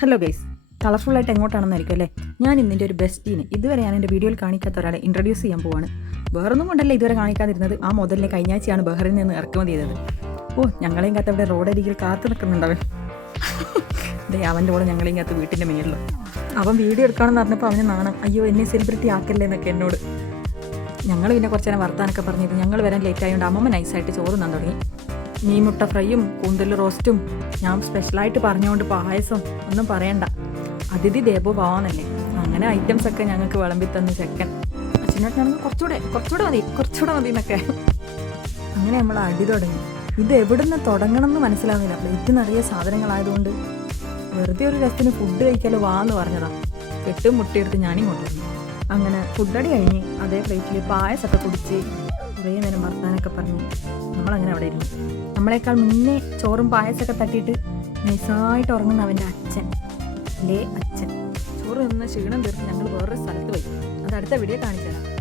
Hello guys കളർഫുള്ളായിട്ട് എങ്ങോട്ടാണെന്നായിരിക്കും അല്ലേ? ഞാൻ ഇന്നിന്റെ ഒരു ബെസ്റ്റീനെ ഇതുവരെ ഞാൻ എന്റെ വീഡിയോയിൽ കാണിക്കാത്ത ഒരാളെ ഇൻട്രൊഡ്യൂസ് ചെയ്യാൻ പോവാണ്. വേറൊന്നും കൊണ്ടല്ല ഇതുവരെ കാണിക്കാതിരുന്നത്. ആ മുതലിനെ കഴിഞ്ഞ ആഴ്ചയാണ് ബഹ്റിൽ നിന്ന് ഇറക്കുമതി ചെയ്തത്. ഓ ഞങ്ങളെയും കാത്ത് അവിടെ റോഡരികിൽ കാത്തു നിൽക്കുന്നുണ്ടവൻ ദേ അവന്റെ കൂടെ ഞങ്ങളെയും കാത്ത് വീട്ടിന്റെ മേളിലും. അവൻ വീഡിയോ എടുക്കാമെന്ന് പറഞ്ഞപ്പോൾ അവന് നാണം. അയ്യോ എന്നെ സെലിബ്രിറ്റി ആക്കല്ലേ എന്നൊക്കെ എന്നോട്. ഞങ്ങൾ പിന്നെ കുറച്ച് നേരം വർത്താനൊക്കെ പറഞ്ഞിരുന്നു ഞങ്ങൾ വരാൻ ലേറ്റ് ആയതുകൊണ്ട് അമ്മമ്മ നൈസായിട്ട് ചോറ് തന്നാൻ തുടങ്ങി. മീൻമുട്ട ഫ്രൈയും കൂന്തൽ റോസ്റ്റും ഞാൻ സ്പെഷ്യലായിട്ട് പറഞ്ഞുകൊണ്ട് പായസം ഒന്നും പറയണ്ട. അതിഥി ദേവോ ഭാവാന്നല്ലേ അങ്ങനെ ഐറ്റംസ് ഒക്കെ ഞങ്ങൾക്ക് വിളമ്പി തന്നു ചെക്കൻ. അച്ഛനോട്ടാണെങ്കിൽ കുറച്ചുകൂടെ കുറച്ചുകൂടെ മതി കുറച്ചുകൂടെ മതി എന്നൊക്കെ. അങ്ങനെ നമ്മൾ അടി തുടങ്ങി. ഇത് എവിടുന്ന് തുടങ്ങണം എന്ന് മനസ്സിലാവുന്നില്ല. പ്ലേറ്റ് നിറയെ സാധനങ്ങളായതുകൊണ്ട് വെറുതെ ഒരു രസത്തിന് ഫുഡ് കഴിക്കാലോ വാന്ന് പറഞ്ഞതാ. കെട്ടും മുട്ടിയെടുത്ത് ഞാനും കൊണ്ടുവന്നു അങ്ങനെ ഫുഡടി കഴിഞ്ഞ് അതേ പ്ലേറ്റിൽ പായസമൊക്കെ കുടിച്ച് കുറേ നേരം വർത്താനൊക്കെ പറഞ്ഞു. നമ്മളങ്ങനെ അവിടെ ഇരുന്നു. നമ്മളെക്കാൾ മുന്നേ ചോറും പായസമൊക്കെ തട്ടിയിട്ട് നൈസായിട്ട് ഉറങ്ങുന്ന അവന്റെ അച്ഛൻ. ലേ അച്ഛൻ? ചോറ് നിന്ന് ക്ഷീണം തീർത്ത് ഞങ്ങൾ വേറൊരു സ്ഥലത്ത് പോയി. അത് അടുത്ത വീഡിയോ കാണിച്ചു തരാം